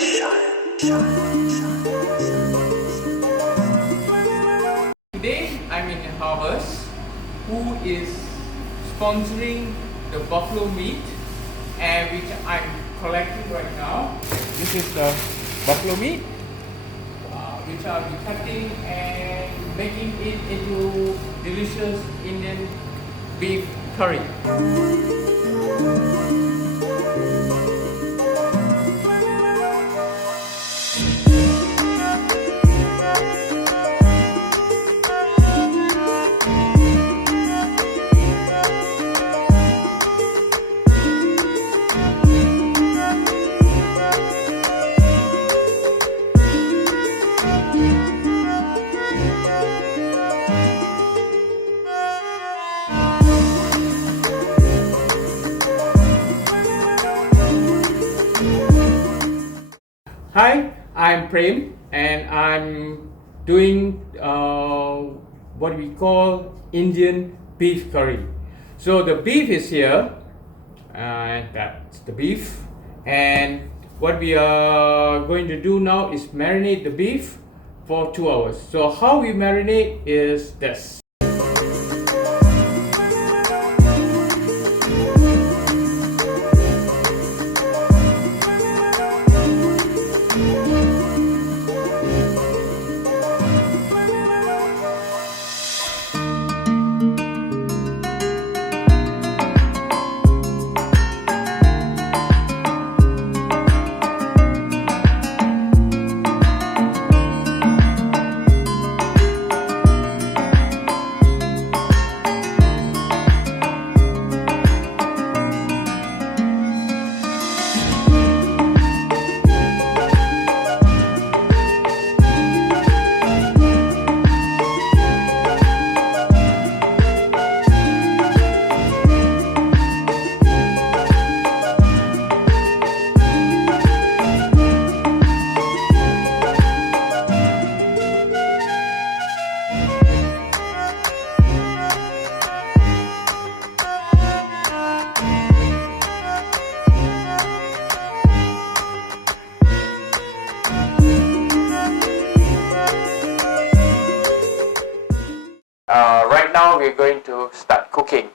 Today I'm in Harvest, who is sponsoring the buffalo meat, and which I'm collecting right now. This is the buffalo meat, which I'll be cutting and making it into delicious Indian beef curry. Hi, I'm Prem, and I'm doing what we call Indian beef curry. So the beef is here, and that's the beef. And what we are going to do now is marinate the beef for 2 hours. So how we marinate is this. Right now we're going to start cooking.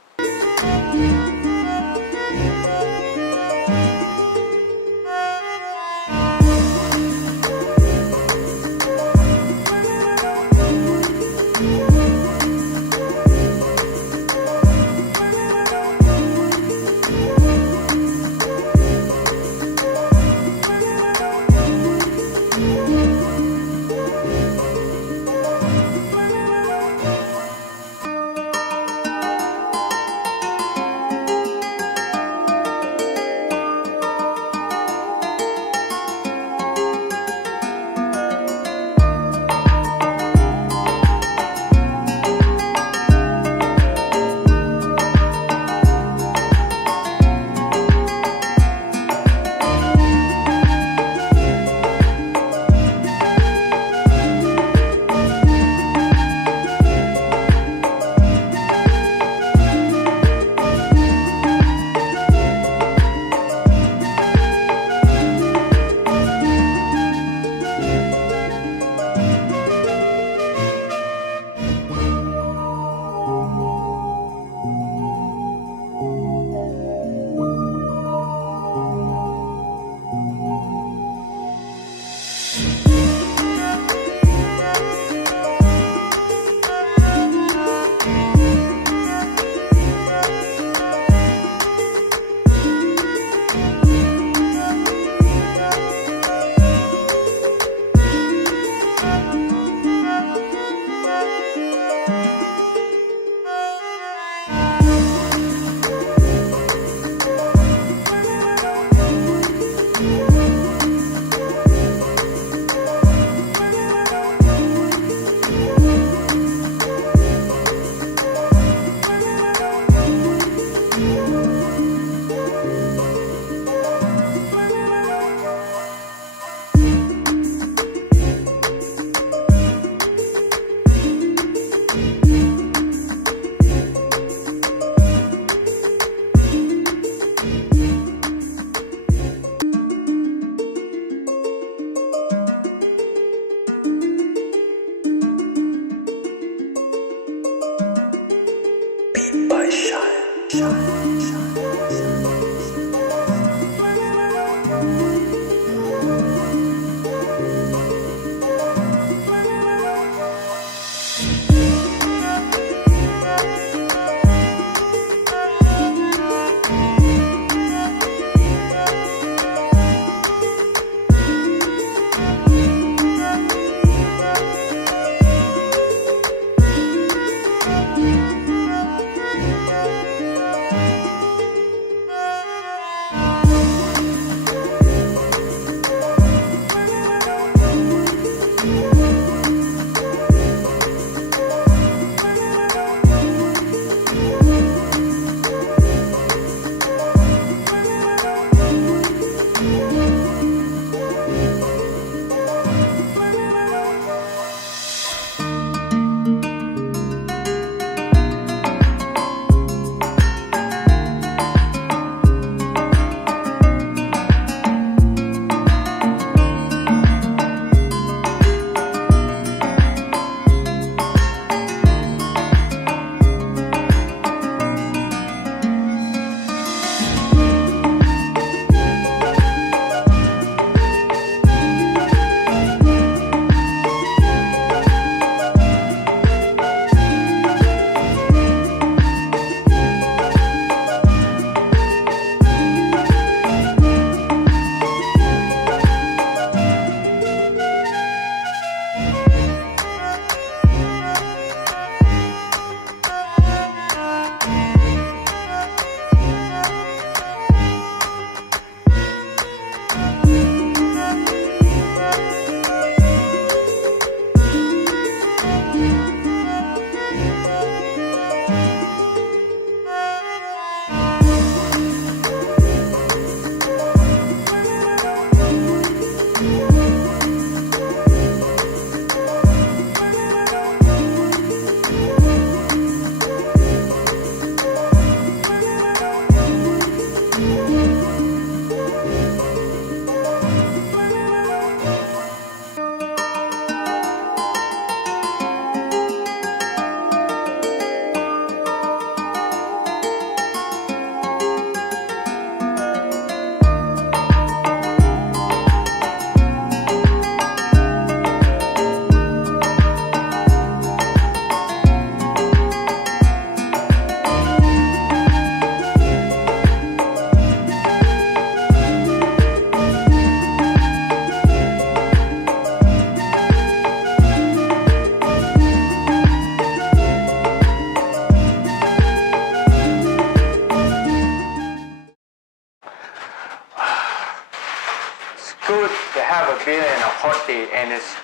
to have a beer and a hot day, and it's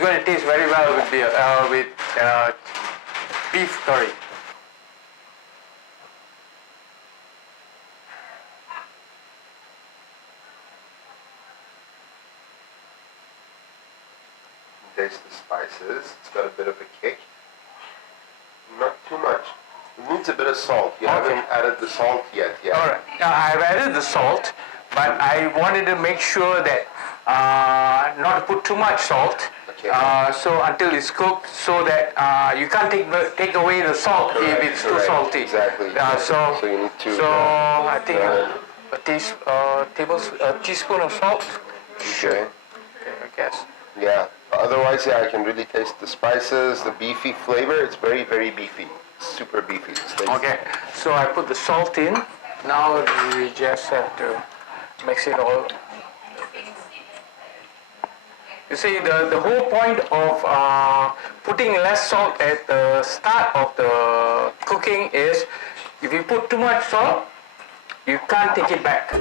going to taste very well with beer, with beef curry. Taste the spices. It's got a bit of a kick. Not too much. It needs a bit of salt. You haven't added the salt yet, yeah? Alright, I've added the salt, but I wanted to make sure that not to put too much salt. Okay. So until it's cooked, so that you can't take away the salt if it's too salty. Exactly. So you need to. I think a teaspoon of salt. Okay. I guess. Yeah. Otherwise, yeah, I can really taste the spices, the beefy flavor. It's very, very beefy. Super beefy. Okay. So I put the salt in. Now we just have to mix it all. You see, the whole point of putting less salt at the start of the cooking is, if you put too much salt, you can't take it back.